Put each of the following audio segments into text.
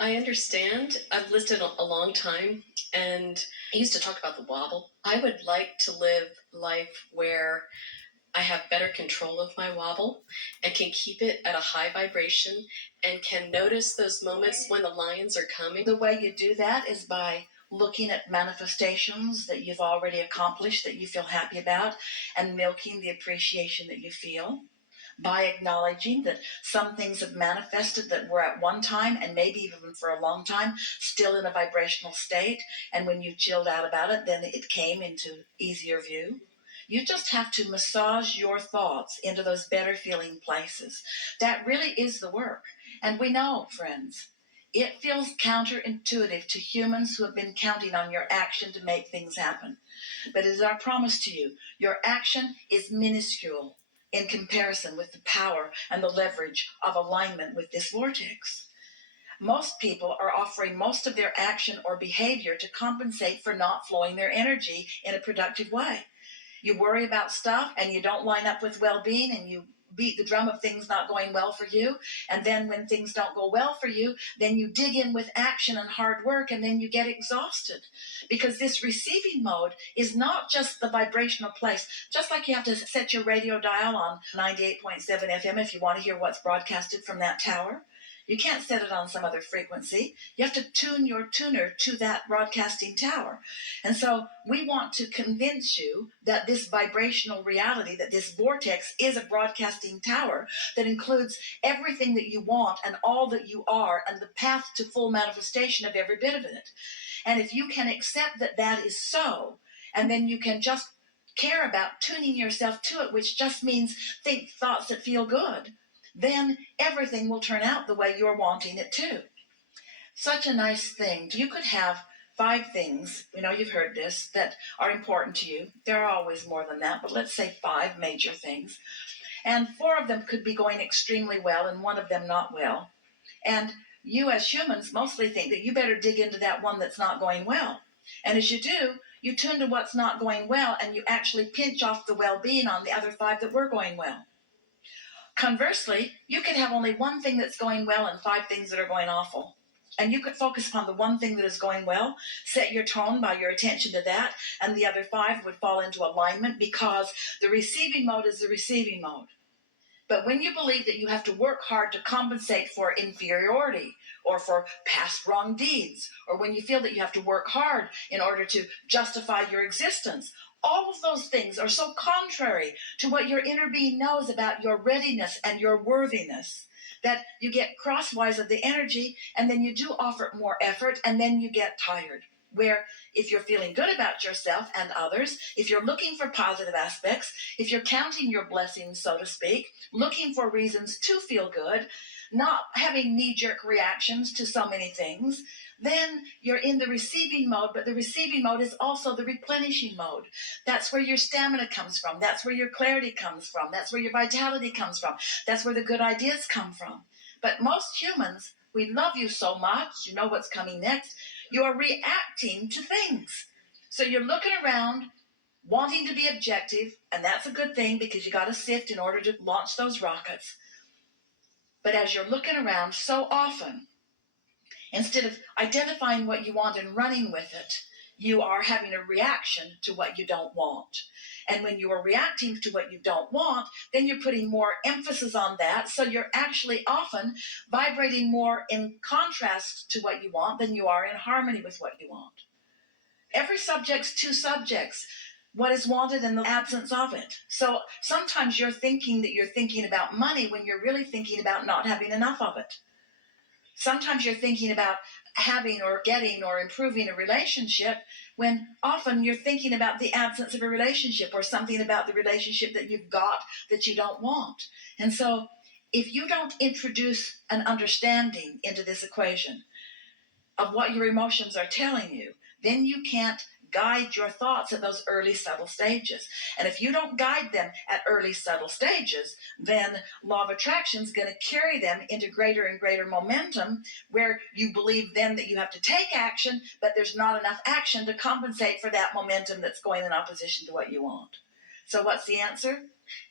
I understand. I've listed a long time, and I used to talk about the wobble. I would like to live life where I have better control of my wobble and can keep it at a high vibration and can notice those moments when the lions are coming. The way you do that is by looking at manifestations that you've already accomplished that you feel happy about and milking the appreciation that you feel. By acknowledging that some things have manifested that were at one time and maybe even for a long time still in a vibrational state, and when you chilled out about it, then it came into easier view. You just have to massage your thoughts into those better feeling places. That really is the work. And we know, friends, it feels counterintuitive to humans who have been counting on your action to make things happen. But it is our promise to you, your action is minuscule in comparison with the power and the leverage of alignment with this vortex. Most people are offering most of their action or behavior to compensate for not flowing their energy in a productive way. You worry about stuff and you don't line up with well-being, and you beat the drum of things not going well for you. And then when things don't go well for you, then you dig in with action and hard work, and then you get exhausted. Because this receiving mode is not just the vibrational place. Just like you have to set your radio dial on 98.7 FM if you want to hear what's broadcasted from that tower. You can't set it on some other frequency. You have to tune your tuner to that broadcasting tower. And so we want to convince you that this vibrational reality, that this vortex is a broadcasting tower that includes everything that you want and all that you are and the path to full manifestation of every bit of it. And if you can accept that that is so, and then you can just care about tuning yourself to it, which just means think thoughts that feel good, then everything will turn out the way you're wanting it to. Such a nice thing. You could have 5 things, you've heard this, that are important to you. There are always more than that, but let's say 5 major things. And 4 of them could be going extremely well and 1 of them not well. And you as humans mostly think that you better dig into that one that's not going well. And as you do, you tune to what's not going well and you actually pinch off the well-being on the other 5 that were going well. Conversely, you could have only 1 thing that's going well and 5 things that are going awful. And you could focus upon the 1 thing that is going well, set your tone by your attention to that, and the other 5 would fall into alignment because the receiving mode is the receiving mode. But when you believe that you have to work hard to compensate for inferiority or for past wrong deeds, or when you feel that you have to work hard in order to justify your existence, all of those things are so contrary to what your inner being knows about your readiness and your worthiness that you get crosswise of the energy, and then you do offer more effort, and then you get tired. Where if you're feeling good about yourself and others, if you're looking for positive aspects, if you're counting your blessings, so to speak, looking for reasons to feel good, not having knee-jerk reactions to so many things, then you're in the receiving mode, but the receiving mode is also the replenishing mode. That's where your stamina comes from. That's where your clarity comes from. That's where your vitality comes from. That's where the good ideas come from. But most humans, we love you so much, you know what's coming next, you are reacting to things. So you're looking around, wanting to be objective, and that's a good thing because you got to sift in order to launch those rockets. But as you're looking around so often, instead of identifying what you want and running with it, you are having a reaction to what you don't want. And when you are reacting to what you don't want, then you're putting more emphasis on that. So you're actually often vibrating more in contrast to what you want than you are in harmony with what you want. Every subject's 2 subjects. What is wanted and the absence of it. So sometimes you're thinking that you're thinking about money when you're really thinking about not having enough of it. Sometimes you're thinking about having or getting or improving a relationship when often you're thinking about the absence of a relationship or something about the relationship that you've got that you don't want. And so if you don't introduce an understanding into this equation of what your emotions are telling you, then you can't guide your thoughts at those early subtle stages. And if you don't guide them at early subtle stages, then law of attraction is going to carry them into greater and greater momentum where you believe then that you have to take action, but there's not enough action to compensate for that momentum that's going in opposition to what you want. So what's the answer?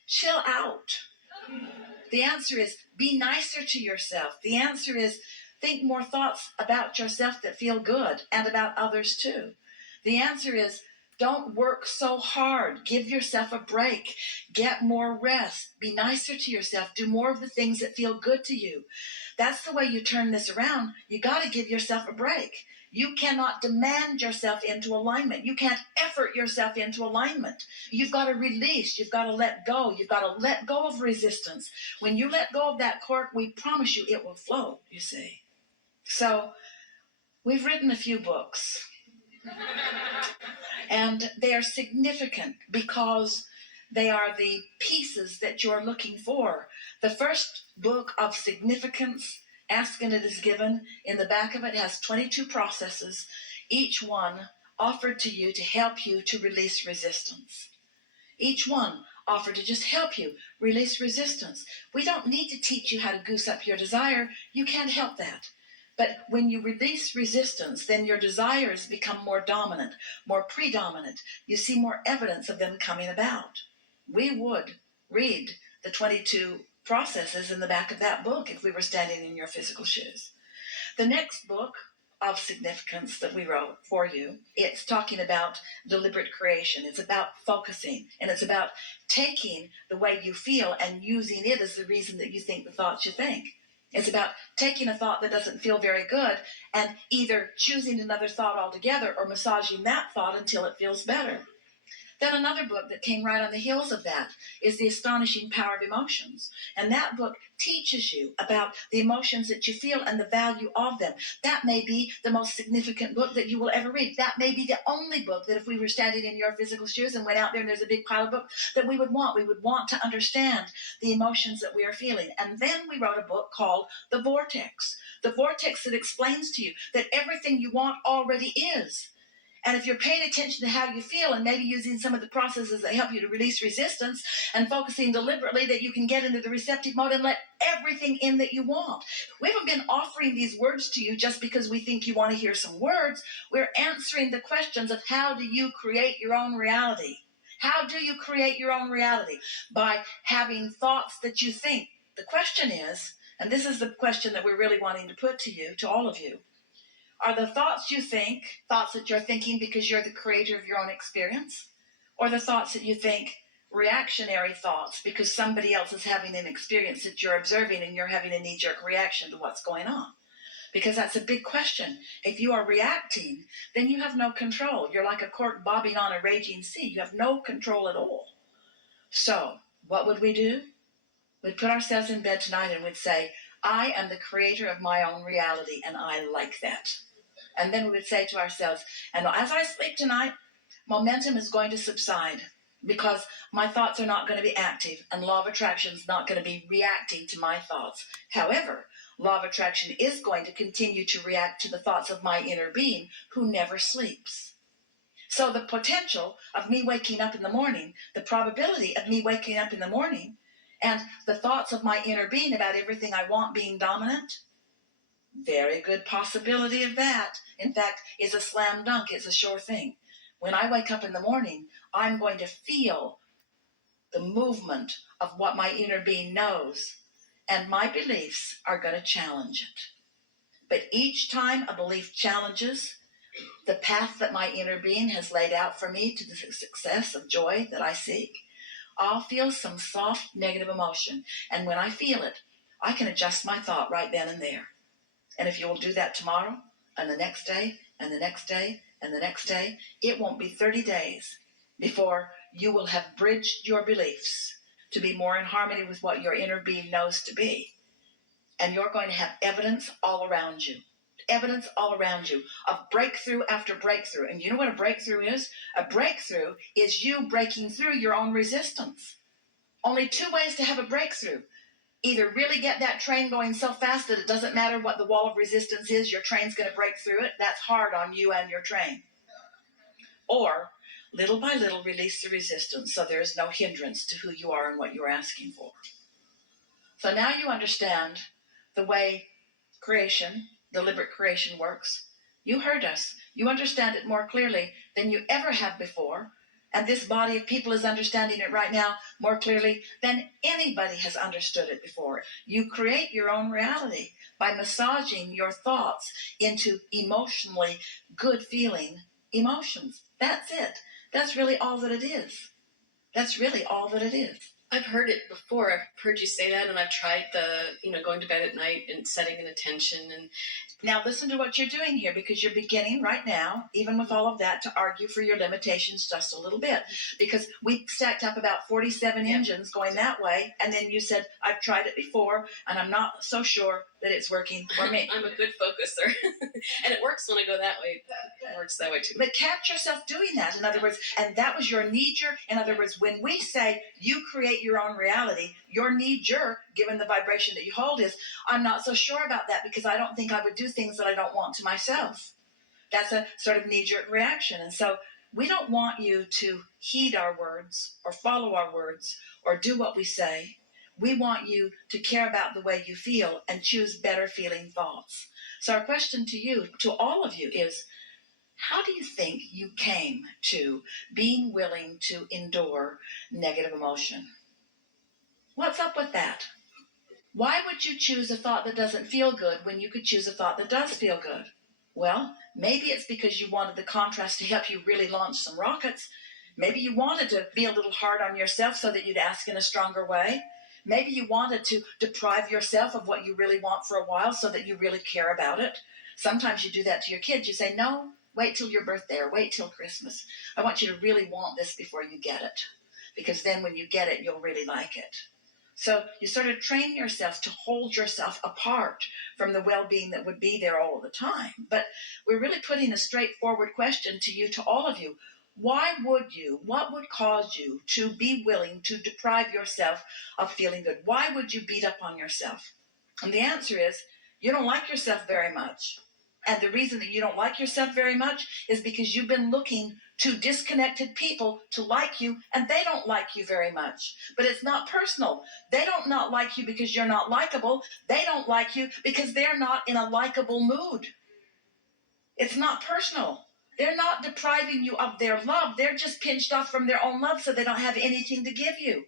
Chill out. The answer is be nicer to yourself. The answer is think more thoughts about yourself that feel good and about others too? The answer is don't work so hard. Give yourself a break. Get more rest. Be nicer to yourself. Do more of the things that feel good to you. That's the way you turn this around. You got to give yourself a break. You cannot demand yourself into alignment. You can't effort yourself into alignment. You've got to release. You've got to let go. You've got to let go of resistance. When you let go of that cork, we promise you it will float, you see. So we've written a few books. And they are significant because they are the pieces that you're looking for. The first book of significance, Ask and It Is Given, in the back of it has 22 processes, each one offered to you to help you to release resistance. Each one offered to just help you release resistance. We don't need to teach you how to goose up your desire. You can't help that. But when you release resistance, then your desires become more dominant, more predominant. You see more evidence of them coming about. We would read the 22 processes in the back of that book if we were standing in your physical shoes. The next book of significance that we wrote for you, it's talking about deliberate creation. It's about focusing, and it's about taking the way you feel and using it as the reason that you think the thoughts you think. It's about taking a thought that doesn't feel very good and either choosing another thought altogether or massaging that thought until it feels better. Then another book that came right on the heels of that is The Astonishing Power of Emotions. And that book teaches you about the emotions that you feel and the value of them. That may be the most significant book that you will ever read. That may be the only book that if we were standing in your physical shoes and went out there and there's a big pile of books that we would want. We would want to understand the emotions that we are feeling. And then we wrote a book called The Vortex. The Vortex that explains to you that everything you want already is. And if you're paying attention to how you feel and maybe using some of the processes that help you to release resistance and focusing deliberately, that you can get into the receptive mode and let everything in that you want. We haven't been offering these words to you just because we think you want to hear some words. We're answering the questions of how do you create your own reality? How do you create your own reality? By having thoughts that you think. The question is, and this is the question that we're really wanting to put to you, to all of you, are the thoughts you think thoughts that you're thinking because you're the creator of your own experience? Or the thoughts that you think reactionary thoughts because somebody else is having an experience that you're observing and you're having a knee-jerk reaction to what's going on? Because that's a big question. If you are reacting, then you have no control. You're like a cork bobbing on a raging sea. You have no control at all. So what would we do? We'd put ourselves in bed tonight and we'd say, I am the creator of my own reality, and I like that. And then we would say to ourselves, and as I sleep tonight, momentum is going to subside because my thoughts are not going to be active and law of attraction is not going to be reacting to my thoughts. However, law of attraction is going to continue to react to the thoughts of my inner being who never sleeps. So the potential of me waking up in the morning, the probability of me waking up in the morning, and the thoughts of my inner being about everything I want being dominant, very good possibility of that. In fact, is a slam dunk. It's a sure thing. When I wake up in the morning, I'm going to feel the movement of what my inner being knows, and my beliefs are going to challenge it. But each time a belief challenges the path that my inner being has laid out for me to the success of joy that I seek, I'll feel some soft negative emotion. And when I feel it, I can adjust my thought right then and there. And if you will do that tomorrow, and the next day, and the next day, and the next day, it won't be 30 days before you will have bridged your beliefs to be more in harmony with what your inner being knows to be. And you're going to have evidence all around you. Evidence all around you of breakthrough after breakthrough. And you know what a breakthrough is? A breakthrough is you breaking through your own resistance. Only two ways to have a breakthrough. Either really get that train going so fast that it doesn't matter what the wall of resistance is, your train's going to break through it. That's hard on you and your train. Or, little by little, release the resistance so there is no hindrance to who you are and what you're asking for. So now you understand the way creation, deliberate creation works. You heard us. You understand it more clearly than you ever have before And this body of people is understanding it right now more clearly than anybody has understood it before. You create your own reality by massaging your thoughts into emotionally good feeling emotions. That's it. That's really all that it is. That's really all that it is. I've heard it before. I've heard you say that, and I've tried going to bed at night and setting an intention. And now listen to what you're doing here, because you're beginning right now, even with all of that, to argue for your limitations just a little bit. Because we stacked up about 47 engines going that way, and then you said, I've tried it before, and I'm not so sure that it's working for me. I'm a good focuser, and it works when I go that way. It works that way too. But catch yourself doing that, in other words, and that was your knee-jerk. In other words, when we say you create your own reality, your knee-jerk, given the vibration that you hold, is, I'm not so sure about that because I don't think I would do things that I don't want to myself. That's a sort of knee-jerk reaction. And so we don't want you to heed our words or follow our words or do what we say. We want you to care about the way you feel and choose better feeling thoughts. So our question to you, to all of you, is, how do you think you came to being willing to endure negative emotion? What's up with that? Why would you choose a thought that doesn't feel good when you could choose a thought that does feel good? Well, maybe it's because you wanted the contrast to help you really launch some rockets. Maybe you wanted to be a little hard on yourself so that you'd ask in a stronger way. Maybe you wanted to deprive yourself of what you really want for a while so that you really care about it. Sometimes you do that to your kids. You say, no, wait till your birthday or wait till Christmas. I want you to really want this before you get it, because then when you get it, you'll really like it. So you sort of train yourself to hold yourself apart from the well-being that would be there all the time. But we're really putting a straightforward question to you, to all of you. Why would you, what would cause you to be willing to deprive yourself of feeling good? Why would you beat up on yourself? And the answer is, you don't like yourself very much. And the reason that you don't like yourself very much is because you've been looking to disconnected people to like you, and they don't like you very much. But it's not personal. They don't not like you because you're not likable. They don't like you because they're not in a likable mood. It's not personal. They're not depriving you of their love. They're just pinched off from their own love, so they don't have anything to give you.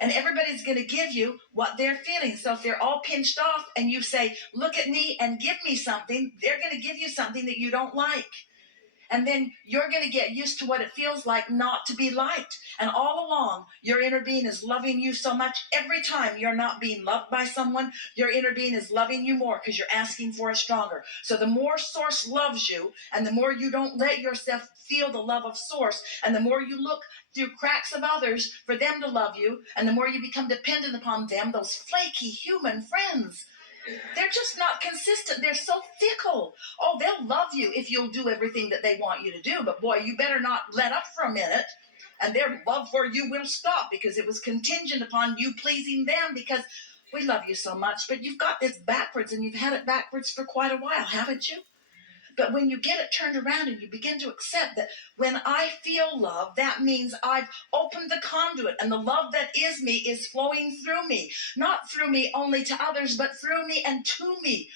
And everybody's going to give you what they're feeling. So if they're all pinched off and you say, look at me and give me something, they're going to give you something that you don't like. And then you're going to get used to what it feels like not to be liked. And all along, your inner being is loving you so much. Every time you're not being loved by someone, your inner being is loving you more because you're asking for it stronger. So the more Source loves you, and the more you don't let yourself feel the love of Source, and the more you look through cracks of others for them to love you, and the more you become dependent upon them, those flaky human friends, they're just not consistent. They're so fickle. Oh, they'll love you if you'll do everything that they want you to do. But boy, you better not let up for a minute, and their love for you will stop because it was contingent upon you pleasing them, because we love you so much. But you've got this backwards, and you've had it backwards for quite a while, haven't you? But when you get it turned around and you begin to accept that when I feel love, that means I've opened the conduit, and the love that is me is flowing through me, not through me only to others, but through me and to me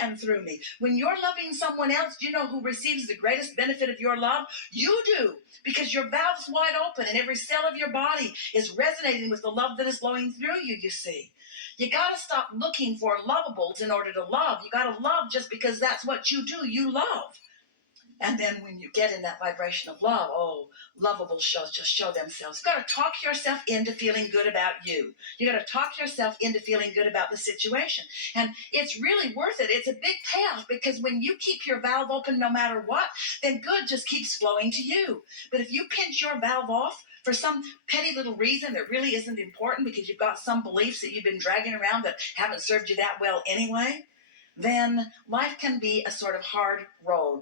and through me. When you're loving someone else, do you know who receives the greatest benefit of your love? You do, because your valve's wide open and every cell of your body is resonating with the love that is flowing through you, you see. You got to stop looking for lovables in order to love. You got to love just because that's what you do. You love. And then when you get in that vibration of love, oh, lovable shows just show themselves. You've got to talk yourself into feeling good about you. You got to talk yourself into feeling good about the situation. And it's really worth it. It's a big payoff, because when you keep your valve open no matter what, then good just keeps flowing to you. But if you pinch your valve off for some petty little reason that really isn't important, because you've got some beliefs that you've been dragging around that haven't served you that well anyway, then life can be a sort of hard road.